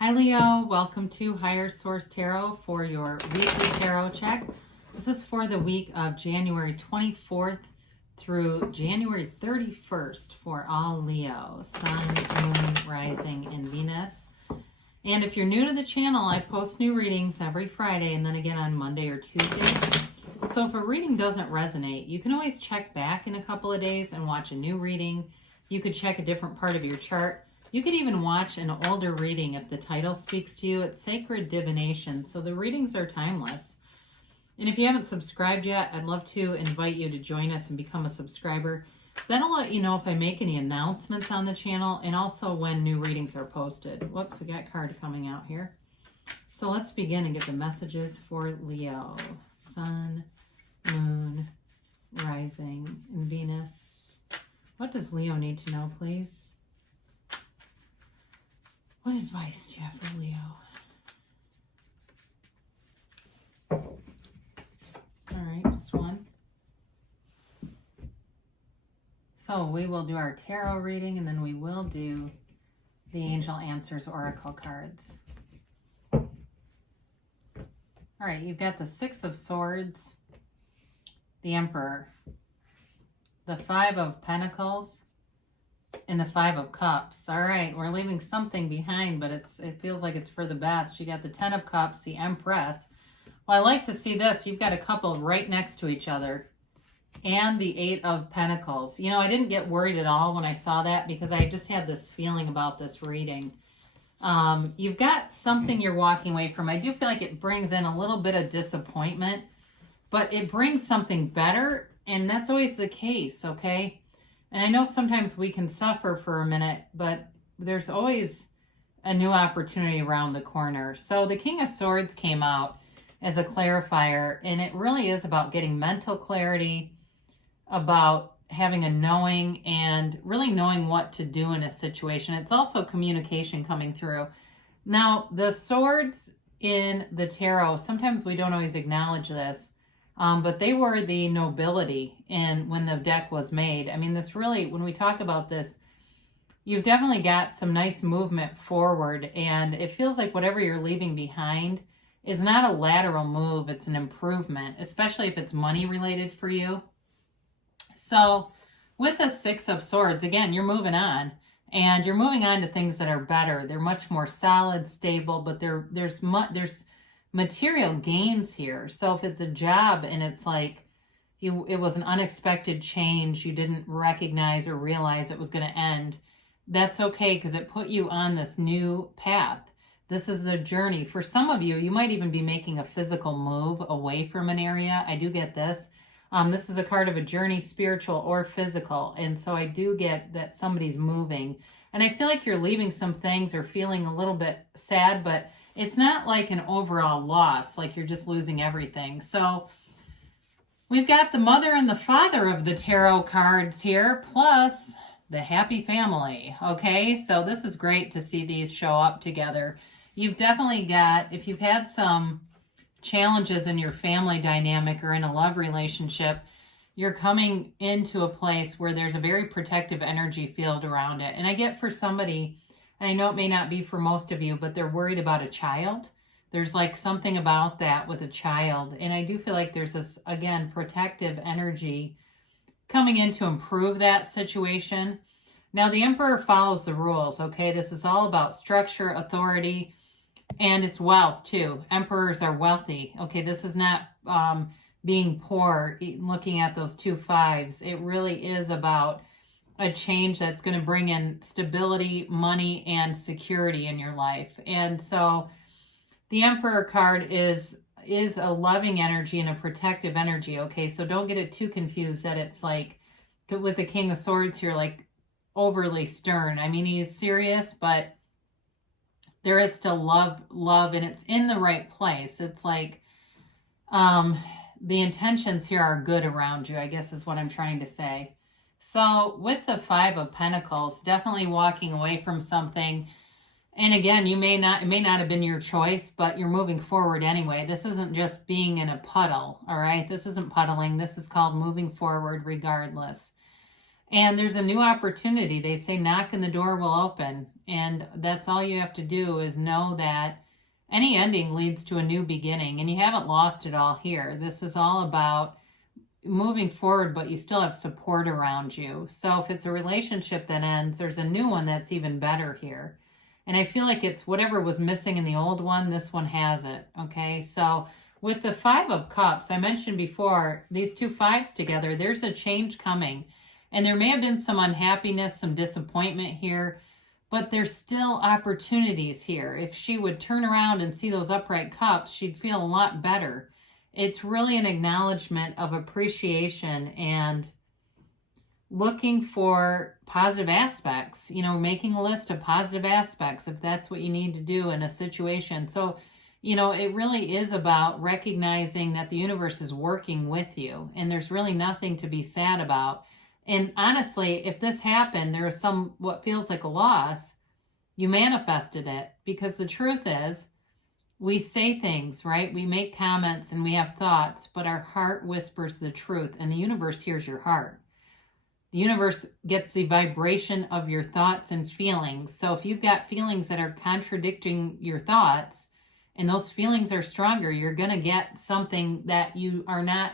Hi Leo, welcome to Higher Source Tarot for your weekly tarot check. This is for the week of January 24th through January 31st for all Leo, Sun, Moon, Rising, and Venus. And if you're new to the channel, I post new readings every Friday and then again on Monday or Tuesday. So if a reading doesn't resonate, you can always check back in a couple of days and watch a new reading. You could check a different part of your chart. You could even watch an older reading if the title speaks to you. It's Sacred Divination, so the readings are timeless. And if you haven't subscribed yet, I'd love to invite you to join us and become a subscriber. That'll let you know if I make any announcements on the channel and also when new readings are posted. Whoops, we got a card coming out here. So let's begin and get the messages for Leo. Sun, Moon, Rising, and Venus. What does Leo need to know, please? What advice do you have for Leo? All right, just one. So we will do our tarot reading and then we will do the Angel Answers Oracle cards. All right, you've got the Six of Swords, the Emperor, the Five of Pentacles, and the Five of Cups. All right, we're leaving something behind, but it feels like it's for the best. You got the Ten of Cups, the Empress. Well, I like to see this. You've got a couple right next to each other. And the Eight of Pentacles. You know, I didn't get worried at all when I saw that because I just had this feeling about this reading. You've got something you're walking away from. I do feel like it brings in a little bit of disappointment, but it brings something better, and that's always the case, okay? And I know sometimes we can suffer for a minute, but there's always a new opportunity around the corner. So the King of Swords came out as a clarifier, and it really is about getting mental clarity, about having a knowing and really knowing what to do in a situation. It's also communication coming through. Now, the swords in the tarot, sometimes we don't always acknowledge this, but they were the nobility when the deck was made. I mean, this really, when we talk about this, you've definitely got some nice movement forward, and it feels like whatever you're leaving behind is not a lateral move, it's an improvement, especially if it's money related for you. So with the Six of Swords, again, you're moving on, and you're moving on to things that are better. They're much more solid, stable, but there's material gains here. So if it's a job and it's like it was an unexpected change, you didn't recognize or realize it was going to end, that's okay because it put you on this new path. This is the journey. For some of you, you might even be making a physical move away from an area. I do get this. This is a card of a journey, spiritual or physical. And so I do get that somebody's moving. And I feel like you're leaving some things or feeling a little bit sad, but it's not like an overall loss, like you're just losing everything. So we've got the Mother and the Father of the tarot cards here, plus the happy family. Okay, so this is great to see these show up together. You've definitely got, if you've had some challenges in your family dynamic or in a love relationship, you're coming into a place where there's a very protective energy field around it. And I get for somebody, and I know it may not be for most of you, but they're worried about a child. There's like something about that with a child. And I do feel like there's this, again, protective energy coming in to improve that situation. Now, the Emperor follows the rules, okay? This is all about structure, authority, and it's wealth too. Emperors are wealthy. Okay, this is not being poor, looking at those two fives. It really is about a change that's going to bring in stability, money, and security in your life. And so the Emperor card is a loving energy and a protective energy, okay? So don't get it too confused that it's like, with the King of Swords here, like overly stern. I mean, he's serious, but there is still love, and it's in the right place. It's like the intentions here are good around you, I guess is what I'm trying to say. So with the Five of Pentacles, definitely walking away from something. And again, it may not have been your choice, but you're moving forward anyway. This isn't just being in a puddle, all right? This isn't puddling. This is called moving forward regardless. And there's a new opportunity. They say knock and the door will open. And that's all you have to do, is know that any ending leads to a new beginning, and you haven't lost it all here. This is all about moving forward, but you still have support around you. So if it's a relationship that ends, there's a new one that's even better here. And I feel like it's whatever was missing in the old one, this one has it. Okay, so with the Five of Cups, I mentioned before, these two fives together, there's a change coming. And there may have been some unhappiness, some disappointment here, but there's still opportunities here. If she would turn around and see those upright cups, she'd feel a lot better. It's really an acknowledgement of appreciation and looking for positive aspects, making a list of positive aspects if that's what you need to do in a situation. So, it really is about recognizing that the universe is working with you, and there's really nothing to be sad about. And honestly, if this happened, there was what feels like a loss, you manifested it, because the truth is, we say things, right? We make comments and we have thoughts, but our heart whispers the truth, and the universe hears your heart. The universe gets the vibration of your thoughts and feelings. So if you've got feelings that are contradicting your thoughts, and those feelings are stronger, you're going to get something that you are not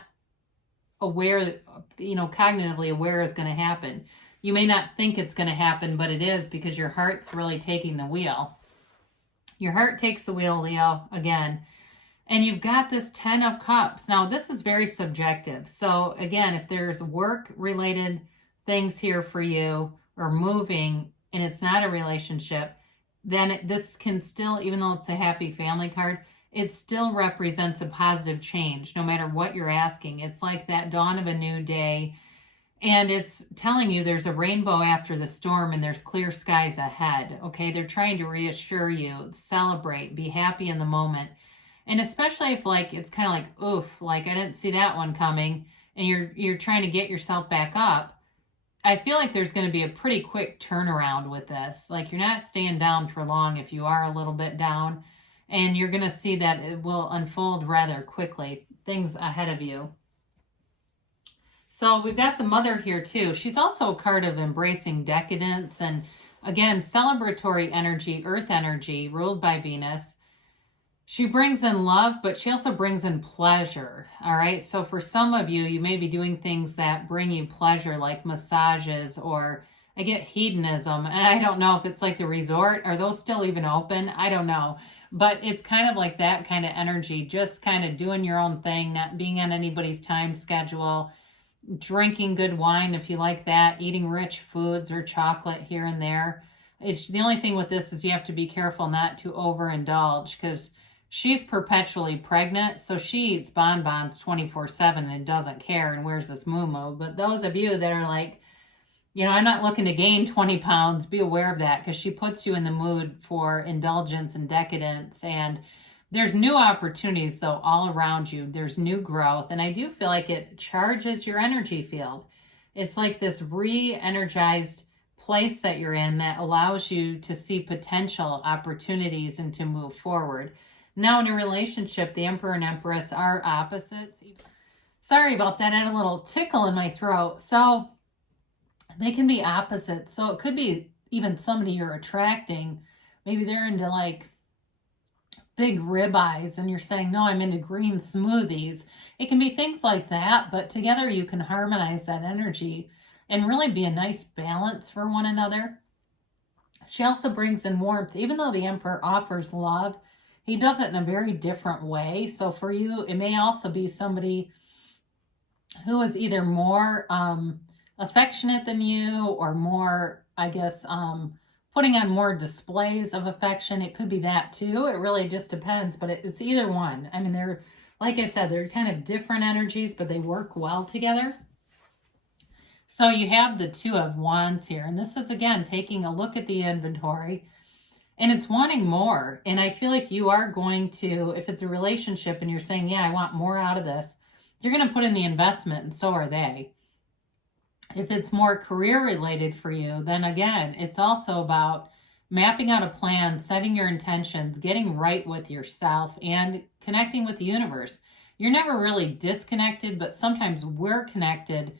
aware, cognitively aware is going to happen. You may not think it's going to happen, but it is, because your heart's really taking the wheel. Your heart takes the wheel, Leo, again. And you've got this 10 of Cups. Now, this is very subjective. So again, if there's work-related things here for you, or moving, and it's not a relationship, then this can still, even though it's a happy family card, it still represents a positive change, no matter what you're asking. It's like that dawn of a new day, and it's telling you there's a rainbow after the storm and there's clear skies ahead, okay? They're trying to reassure you, celebrate, be happy in the moment. And especially if, it's kind of like, oof, I didn't see that one coming, and you're trying to get yourself back up, I feel like there's going to be a pretty quick turnaround with this. You're not staying down for long if you are a little bit down, and you're going to see that it will unfold rather quickly, things ahead of you. So we've got the Mother here too. She's also a card of embracing decadence and, again, celebratory energy, earth energy, ruled by Venus. She brings in love, but she also brings in pleasure, all right? So for some of you, you may be doing things that bring you pleasure, like massages, or I get hedonism. And I don't know if it's like the resort. Are those still even open? I don't know. But it's kind of like that kind of energy, just kind of doing your own thing, not being on anybody's time schedule, drinking good wine if you like that, eating rich foods or chocolate here and there. It's the only thing with this is you have to be careful not to overindulge, because she's perpetually pregnant, so she eats bonbons 24/7 and doesn't care and wears this moo-moo. But those of you that are like, I'm not looking to gain 20 pounds, be aware of that, because she puts you in the mood for indulgence and decadence. And there's new opportunities, though, all around you. There's new growth, and I do feel like it charges your energy field. It's like this re-energized place that you're in that allows you to see potential opportunities and to move forward. Now, in a relationship, the Emperor and Empress are opposites. Sorry about that. I had a little tickle in my throat. So they can be opposites. So it could be even somebody you're attracting. Maybe they're into big ribeyes and you're saying, no, I'm into green smoothies. It can be things like that, but together you can harmonize that energy and really be a nice balance for one another. She also brings in warmth. Even though the Emperor offers love, he does it in a very different way. So for you, it may also be somebody who is either more affectionate than you, or more, putting on more displays of affection. It could be that too. It really just depends, but it's either one. I mean, they're, like I said, they're kind of different energies, but they work well together. So you have the Two of Wands here, and this is, again, taking a look at the inventory, and it's wanting more. And I feel like you are going to, if it's a relationship and you're saying, yeah, I want more out of this, you're going to put in the investment, and so are they. If it's more career related for you, then again, it's also about mapping out a plan, setting your intentions, getting right with yourself, and connecting with the universe. You're never really disconnected, but sometimes we're connected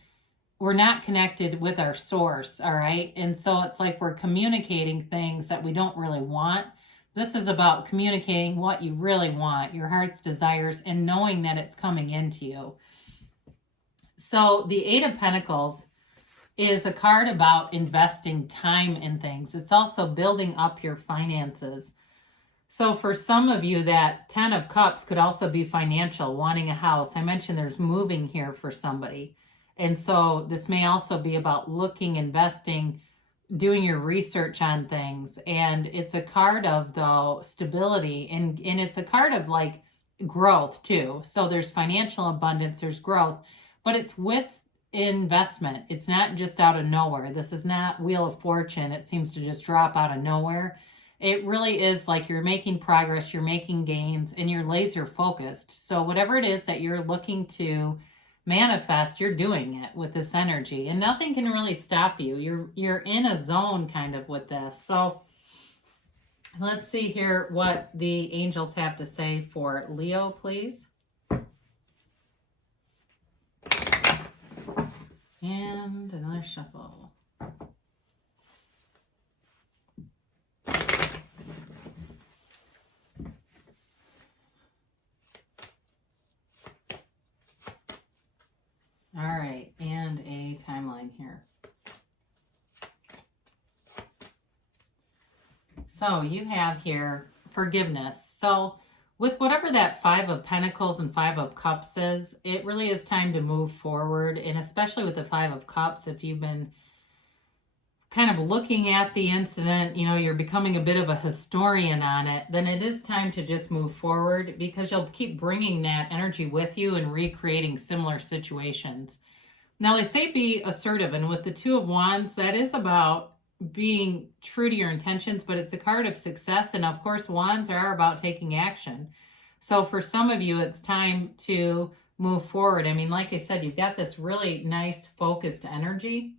we're not connected with our source, all right? And so it's like we're communicating things that we don't really want. This is about communicating what you really want, your heart's desires, and knowing that it's coming into you. So the Eight of Pentacles is a card about investing time in things. It's also building up your finances. So for some of you, that 10 of Cups could also be financial, wanting a house. I mentioned there's moving here for somebody. And so this may also be about looking, investing, doing your research on things. And it's a card of, though, stability. And it's a card of like growth too. So there's financial abundance, there's growth, but it's with investment. It's not just out of nowhere. This is not Wheel of Fortune. It seems to just drop out of nowhere. It really is like you're making progress, you're making gains, and you're laser focused. So whatever it is that you're looking to manifest, you're doing it with this energy, and nothing can really stop you. You're in a zone kind of with this. So let's see here what the angels have to say for Leo, please. And another shuffle. All right, and a timeline here. So you have here forgiveness. So with whatever that 5 of Pentacles and 5 of Cups is, it really is time to move forward. And especially with the 5 of Cups, if you've been kind of looking at the incident, you know, you're becoming a bit of a historian on it, then it is time to just move forward, because you'll keep bringing that energy with you and recreating similar situations. Now, they say be assertive, and with the 2 of Wands, that is about being true to your intentions, but it's a card of success. And of course, Wands are about taking action. So for some of you, it's time to move forward. I mean, like I said, you've got this really nice focused energy.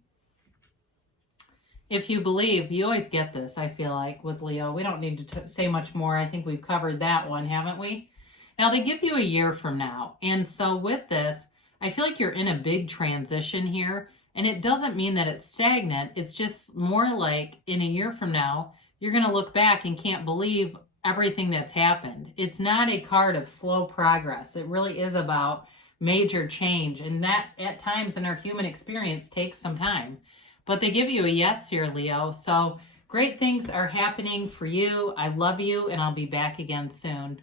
If you believe, you always get this, I feel like, with Leo. We don't need to say much more. I think we've covered that one, haven't we? Now, they give you a year from now. And so with this, I feel like you're in a big transition here. And it doesn't mean that it's stagnant. It's just more like in a year from now, you're going to look back and can't believe everything that's happened. It's not a card of slow progress. It really is about major change. And that, at times in our human experience, takes some time. But they give you a yes here, Leo. So great things are happening for you. I love you, and I'll be back again soon.